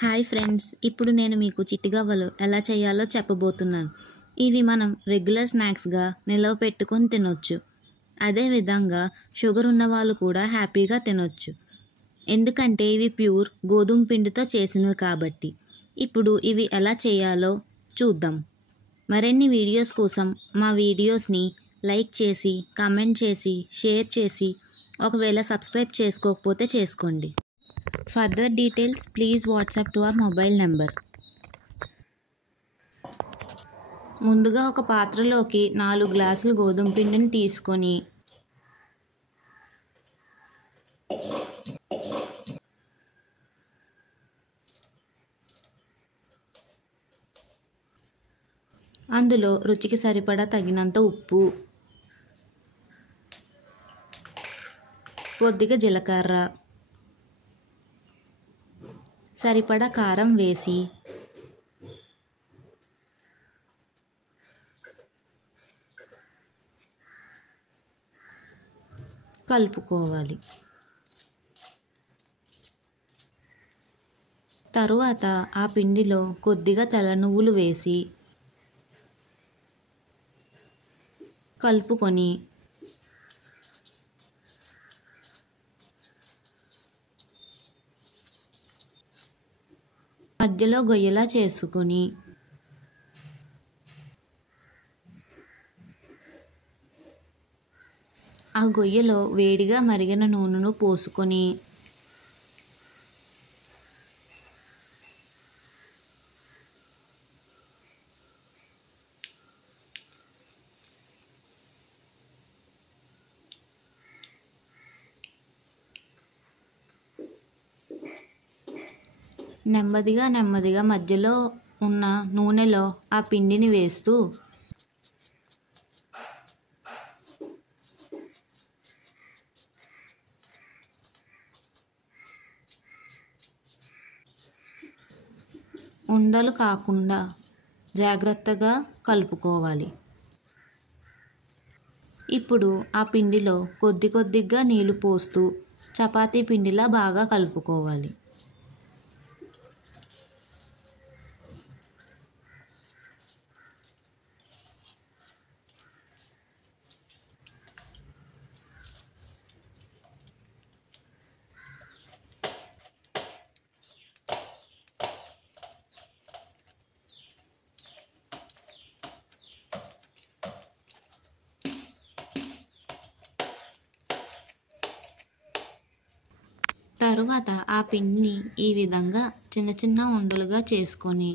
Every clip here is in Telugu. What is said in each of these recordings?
హాయ్ ఫ్రెండ్స్, ఇప్పుడు నేను మీకు చిట్టిగవ్వలు ఎలా చేయాలో చెప్పబోతున్నాను. ఇవి మనం రెగ్యులర్ స్నాక్స్గా నిలవ పెట్టుకొని తినొచ్చు. అదేవిధంగా షుగర్ ఉన్నవాళ్ళు కూడా హ్యాపీగా తినొచ్చు. ఎందుకంటే ఇవి ప్యూర్ గోధుమ పిండితో చేసినవి కాబట్టి. ఇప్పుడు ఇవి ఎలా చేయాలో చూద్దాం. మరిన్ని వీడియోస్ కోసం మా వీడియోస్ని లైక్ చేసి, కామెంట్ చేసి, షేర్ చేసి, ఒకవేళ సబ్స్క్రైబ్ చేసుకోకపోతే చేసుకోండి. Further details please WhatsApp to our mobile number. ముందుగా ఒక పాత్రలోకి 4 గ్లాసులు గోధుమ పిండిని తీసుకొని అందులో రుచికి సరిపడా తగినంత ఉప్పు, కొద్దిగా జీలకర్ర, సరిపడా కారం వేసి కలుపుకోవాలి. తరువాత ఆ పిండిలో కొద్దిగా తెల్ల నువ్వులు వేసి కలుపుకొని మధ్యలో గొయ్యలా చేసుకొని ఆ గొయ్యలో వేడిగా మరిగిన నూనెను పోసుకొని నెమ్మదిగా మధ్యలో ఉన్న నూనెలో ఆ పిండిని వేస్తూ ఉండలు కాకుండా జాగ్రత్తగా కలుపుకోవాలి. ఇప్పుడు ఆ పిండిలో కొద్దిగా నీళ్లు పోస్తూ చపాతీ పిండిలా బాగా కలుపుకోవాలి. తరువాత ఆ పిండిని ఈ విధంగా చిన్న ఉండలుగా చేసుకొని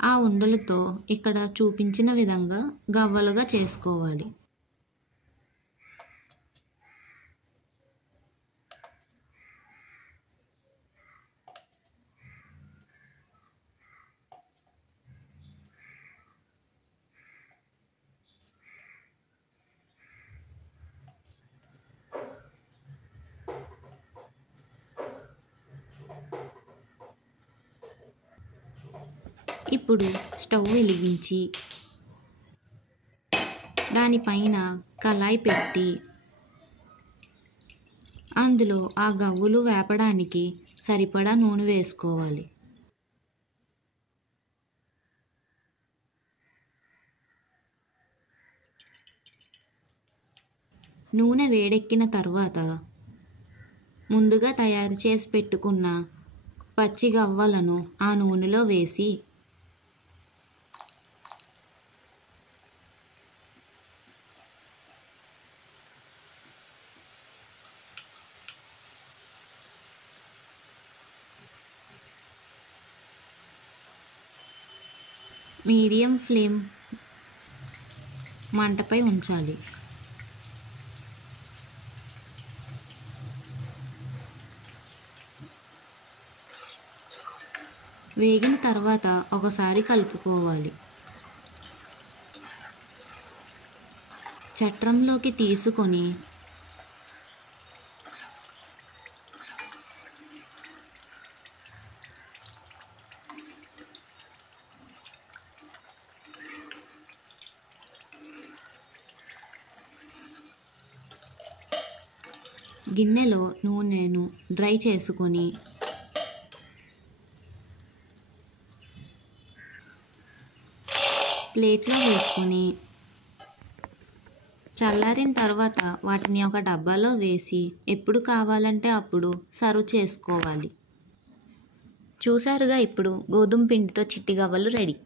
ఆ ఉండలతో ఇక్కడ చూపించిన విధంగా గవ్వలుగా చేసుకోవాలి. ఇప్పుడు స్టవ్ వెలిగించి దానిపైన కళాయి పెట్టి అందులో ఆ గవ్వలు వేపడానికి సరిపడా నూనె వేసుకోవాలి. నూనె వేడెక్కిన తర్వాత ముందుగా తయారు చేసి పెట్టుకున్న పచ్చి గవ్వలను ఆ నూనెలో వేసి మీడియం ఫ్లేమ్ మంటపై ఉంచాలి. వేగిన తర్వాత ఒకసారి కలుపుకోవాలి. చట్రంలోకి తీసుకొని గిన్నెలో నూనెను డ్రై చేసుకొని ప్లేట్లో వేసుకొని చల్లారిన తర్వాత వాటిని ఒక డబ్బాలో వేసి ఎప్పుడు కావాలంటే అప్పుడు సర్వ్ చేసుకోవాలి. చూసారుగా, ఇప్పుడు గోధుమ పిండితో చిట్టి గవ్వలు రెడీ.